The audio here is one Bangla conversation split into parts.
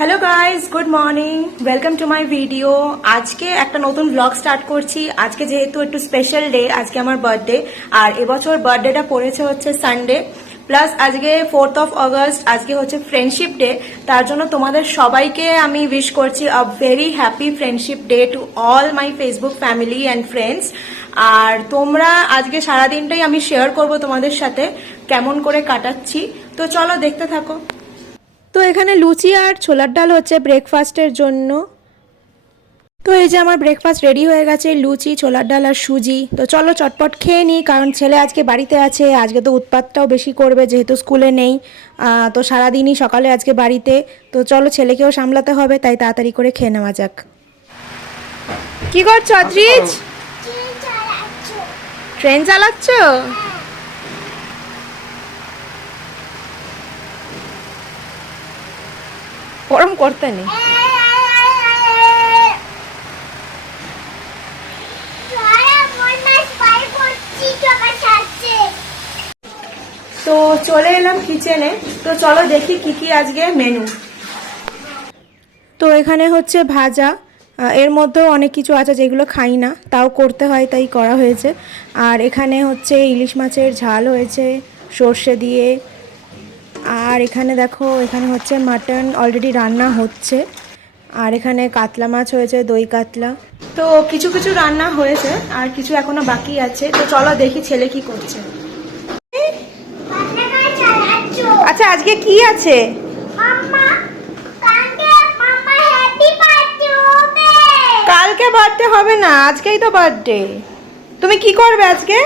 Hello guys, good morning, welcome to my video. আজকে একটা নতুন ব্লগ স্টার্ট করছি। আজকে যেহেতু একটু স্পেশাল ডে, আজকে আমার বার্থডে, আর এবছর বার্থডেটা পড়েছে হচ্ছে সানডে, প্লাস আজকে 4th of August, আজকে হচ্ছে ফ্রেন্ডশিপ ডে। তার জন্য তোমাদের সবাইকে আমি উইশ করছি a very happy friendship day to all my Facebook family and friends. আর তোমরা আজকে সারাদিনটাই আমি শেয়ার করব তোমাদের সাথে কেমন করে কাটাচ্ছি। তো চলো দেখতে থাকো। তো এখানে লুচি আর ছোলার ডাল হচ্ছে ব্রেকফাস্টের জন্য। তো এই যে আমার ব্রেকফাস্ট রেডি হয়ে গেছে, লুচি, ছোলার ডাল আর সুজি। তো চলো চটপট খেয়ে নিই, কারণ ছেলে আজকে বাড়িতে আছে। আজকে তো উৎপাতটাও বেশি করবে যেহেতু স্কুলে নেই। তো সারাদিনই সকালে আজকে বাড়িতে। তো চলো ছেলেকেও সামলাতে হবে, তাই তাড়াতাড়ি করে খেয়ে নেওয়া যাক। কি করছো অদ্রিজ? ট্রেন চালাচ্ছ? গরম করতে নেই। তো চলে এলাম কিচেনে। তো চলো দেখি কি কি আজকে মেনু। তো এখানে হচ্ছে ভাজা, এর মধ্যেও অনেক কিছু আছে যেগুলো খাই না, তাও করতে হয় তাই করা হয়েছে। আর এখানে হচ্ছে ইলিশ মাছের ঝাল হয়েছে সর্ষে দিয়ে। আর এখানে দেখো, এখানে হচ্ছে মাটন অলরেডি রান্না হচ্ছে। আর এখানে কাতলা মাছ হয়েছে, দই কাতলা। তো কিছু কিছু রান্না হয়েছে আর কিছু এখনো বাকি আছে। তো চলো দেখি ছেলে কি করছে। আচ্ছা আজকে কি আছে? কালকে বার্থডে হবে না, আজকেই তো বার্থডে। তুমি কি করবে আজকে?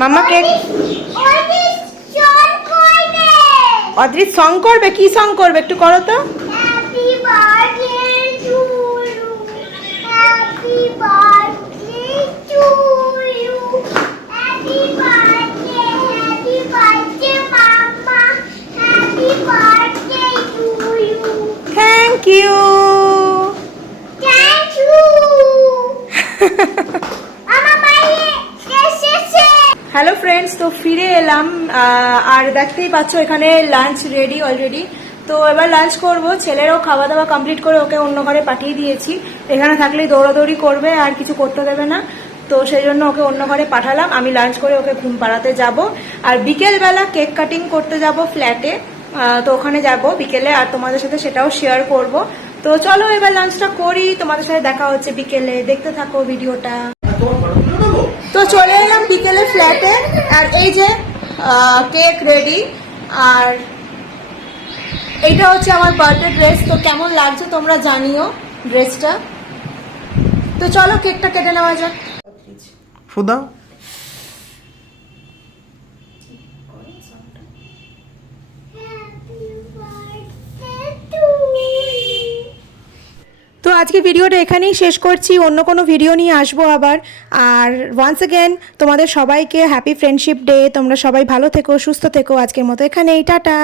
মাম্মা কেক, অদ্রিত সং করবে। কি সং করবে একটু করো তো। Thank you. হ্যালো ফ্রেন্ডস, তো ফিরে এলাম। আর দেখতেই পাচ্ছ এখানে লাঞ্চ রেডি অলরেডি। তো এবার লাঞ্চ করব। ছেলেরও খাওয়া দাওয়া কমপ্লিট করে ওকে অন্য ঘরে পাঠিয়ে দিয়েছি। এখানে থাকলেই দৌড়াদৌড়ি করবে আর কিছু করতে দেবে না। তো সেই জন্য ওকে অন্য ঘরে পাঠালাম। আমি লাঞ্চ করে ওকে ঘুম পাড়াতে যাব। আর বিকেলবেলা কেক কাটিং করতে যাব ফ্ল্যাটে। তো ওখানে যাব বিকেলে, আর তোমাদের সাথে সেটাও শেয়ার করব। তো চলো এবার লাঞ্চটা করি, তোমাদের সাথে দেখা হচ্ছে বিকেলে। দেখতে থাকো ভিডিওটা। তো চলে এলাম বিকেলে ফ্ল্যাটে, আর এই যে কেক রেডি। আর এইটা হচ্ছে আমার বার্থডে ড্রেস। তো কেমন লাগছে তোমরা জানিও ড্রেসটা। তো চলো কেকটা কেটে নেওয়া যাক। ফুদা তো আজকে ভিডিওটা এখানেই শেষ করছি। অন্য কোনো ভিডিও নিয়ে আসবো আবার। আর ওয়ান্স অ্যাগেন তোমাদের সবাইকে হ্যাপি ফ্রেন্ডশিপ ডে। তোমরা সবাই ভালো থেকো, সুস্থ থেকো। আজকের মতো এখানেই, টাটা।